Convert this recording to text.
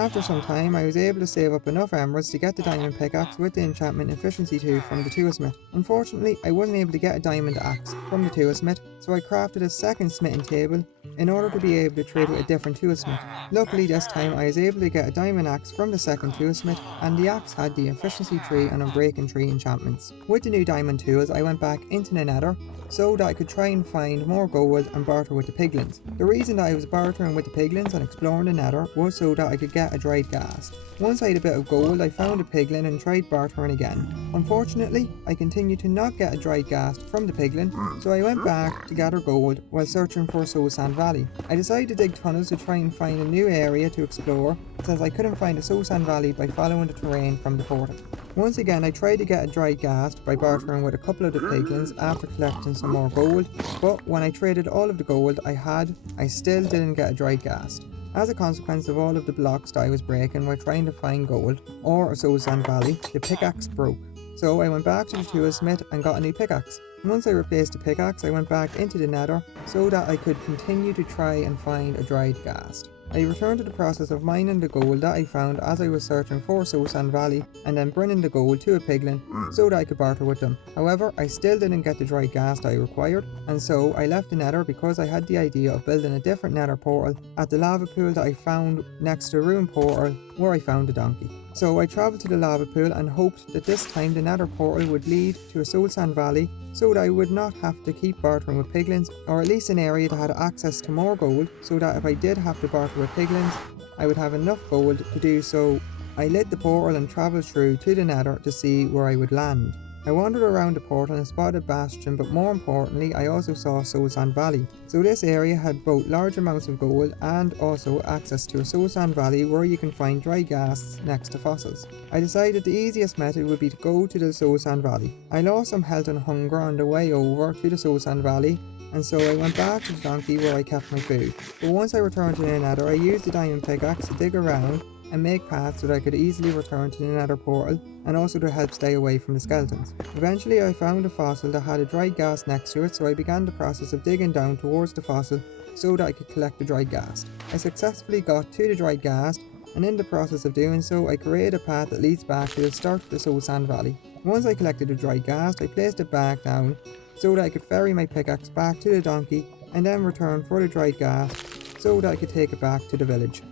After some time, I was able to save up enough emeralds to get the diamond pickaxe with the enchantment efficiency 2 from the toolsmith. Unfortunately, I wasn't able to get a diamond axe from the toolsmith, so I crafted a second smithing table in order to be able to trade with a different toolsmith. Luckily this time I was able to get a diamond axe from the second toolsmith, and the axe had the efficiency 3 and unbreaking 3 enchantments. With the new diamond tools I went back into the nether so that I could try and find more gold and barter with the piglins. The reason that I was bartering with the piglins and exploring the nether was so that I could get a dried ghast. Once I had a bit of gold, I found a piglin and tried bartering again. Unfortunately, I continued to not get a dried ghast from the piglin, so I went back to gather gold while searching for Soul Sand Valley. I decided to dig tunnels to try and find a new area to explore, since I couldn't find the Soul Sand Valley by following the terrain from the portal. Once again, I tried to get a dried ghast by bartering with a couple of the piglins after collecting some more gold, but when I traded all of the gold I had, I still didn't get a dried ghast. As a consequence of all of the blocks that I was breaking while trying to find gold, or a Soul Sand Valley, the pickaxe broke. So I went back to the toolsmith and got a new pickaxe. Once I replaced the pickaxe, I went back into the nether so that I could continue to try and find a dried ghast. I returned to the process of mining the gold that I found as I was searching for Soul Sand Valley, and then bringing the gold to a piglin so that I could barter with them. However, I still didn't get the dried ghast I required, and so I left the nether because I had the idea of building a different nether portal at the lava pool that I found next to the ruined portal where I found the donkey. So I travelled to the lava pool and hoped that this time the nether portal would lead to a Soul Sand Valley so that I would not have to keep bartering with piglins, or at least an area that had access to more gold, so that if I did have to barter with piglins, I would have enough gold to do so. I lit the portal and travelled through to the nether to see where I would land. I wandered around the portal and spotted Bastion, but more importantly I also saw Soul Sand Valley. So this area had both large amounts of gold and also access to a Soul Sand Valley where you can find dry ghasts next to fossils. I decided the easiest method would be to go to the Soul Sand Valley. I lost some health and hunger on the way over to the Soul Sand Valley, and so I went back to the donkey where I kept my food. But once I returned to the nether, I used the diamond pickaxe to dig around and make paths so that I could easily return to the nether portal, and also to help stay away from the skeletons. Eventually I found a fossil that had a dried ghast next to it, so I began the process of digging down towards the fossil so that I could collect the dried ghast. I successfully got to the dried ghast, and in the process of doing so I created a path that leads back to the start of the Soul Sand Valley. Once I collected the dried ghast, I placed it back down so that I could ferry my pickaxe back to the donkey and then return for the dried ghast so that I could take it back to the village.